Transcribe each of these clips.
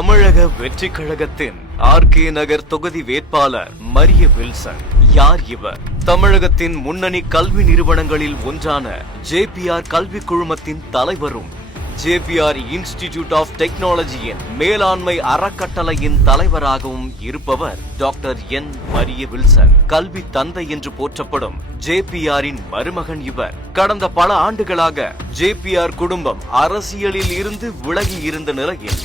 தமிழக வெற்றி கழகத்தின் ஆர்கே நகர் தொகுதி வேட்பாளர் மரிய வில்சன். யார் இவர்? தமிழகத்தின் முன்னணி கல்வி நிறுவனங்களில் ஒன்றான JPR கல்வி குழுமத்தின் தலைவரும் JPR இன்ஸ்டிடியூட் ஆஃப் டெக்னாலஜியின் மேலாண்மை அறக்கட்டளையின் தலைவராகவும் இருப்பவர் டாக்டர் என் மரிய வில்சன். கல்வி தந்தை என்று போற்றப்படும் JPRின் மருமகன் இவர். கடந்த பல ஆண்டுகளாக JPR குடும்பம் அரசியலில் இருந்து விலகி இருந்த நிலையில்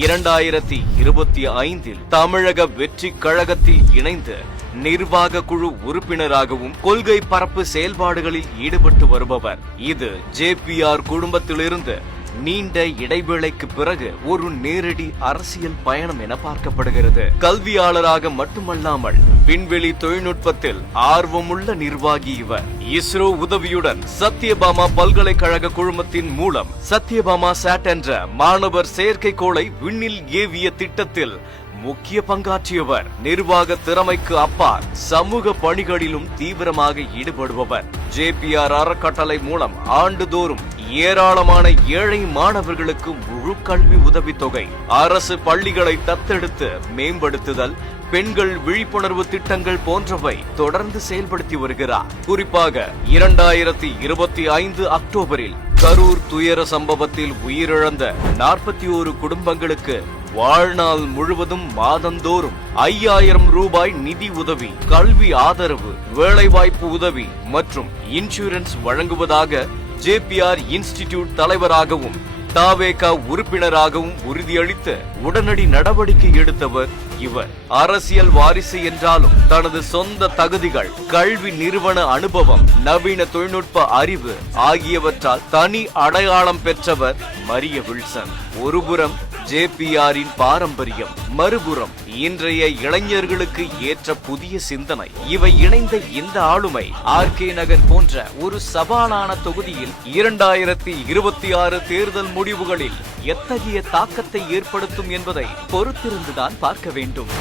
2025 தமிழக வெற்றி கழகத்தில் இணைந்து நிர்வாக குழு உறுப்பினராகவும் கொள்கை பரப்பு செயல்பாடுகளில் ஈடுபட்டு வருபவர். இது JPR குடும்பத்திலிருந்து நீண்ட இடைவேளைக்கு பிறகு ஒரு நேரடி அரசியல் பயணம் என பார்க்கப்படுகிறது. கல்வியாளராக மட்டுமல்லாமல் விண்வெளி தொழில்நுட்பத்தில் ஆர்வமுள்ள நிர்வாகி இவர். இஸ்ரோ உதவியுடன் சத்யபாமா பல்கலைக்கழக குழுமத்தின் மூலம் சத்யபாமா சாட் என்ற மாணவர் செயற்கைக்கோளை விண்ணில் ஏவிய திட்டத்தில் முக்கிய பங்காற்றியவர். நிர்வாக திறமைக்கு அப்பால் சமூக பணிகளிலும் தீவிரமாக ஈடுபடுபவர். JPR அறக்கட்டளை மூலம் ஆண்டுதோறும் ஏராளமான ஏழை மாணவர்களுக்கு முழு கல்வி உதவித்தொகை, அரசு பள்ளிகளை தத்தெடுத்து மேம்படுத்துதல், பெண்கள் விழிப்புணர்வு திட்டங்கள் போன்றவை தொடர்ந்து செயல்படுத்தி வருகிறார். குறிப்பாக 2025 அக்டோபரில் கரூர் துயர சம்பவத்தில் உயிரிழந்த 41 குடும்பங்களுக்கு வாழ்நாள் முழுவதும் மாதந்தோறும் 5000 ரூபாய் நிதி உதவி, கல்வி ஆதரவு, வேலைவாய்ப்பு உதவி மற்றும் இன்சூரன்ஸ் வழங்குவதாக JPR இன்ஸ்டிடியூட் தலைவராகவும் தாவேகா உறுப்பினராகவும் உறுதியளித்து உடனடி நடவடிக்கை எடுத்தவர் இவர். அரசியல் வாரிசு என்றாலும் தனது சொந்த தகுதிகள், கல்வி நிறுவன அனுபவம், நவீன தொழில்நுட்ப அறிவு ஆகியவற்றால் தனி அடையாளம் பெற்றவர் மரிய வில்சன். ஒருபுறம் JPRின் பாரம்பரியம், மறுபுறம் இன்றைய இளைஞர்களுக்கு ஏற்ற புதிய சிந்தனை. இவை இணைந்த இந்த ஆளுமை ஆர்கே நகர் போன்ற ஒரு சவாலான தொகுதியில் 2026 தேர்தல் முடிவுகளில் எத்தகைய தாக்கத்தை ஏற்படுத்தும் என்பதை பொறுத்திருந்துதான் பார்க்க வேண்டும்.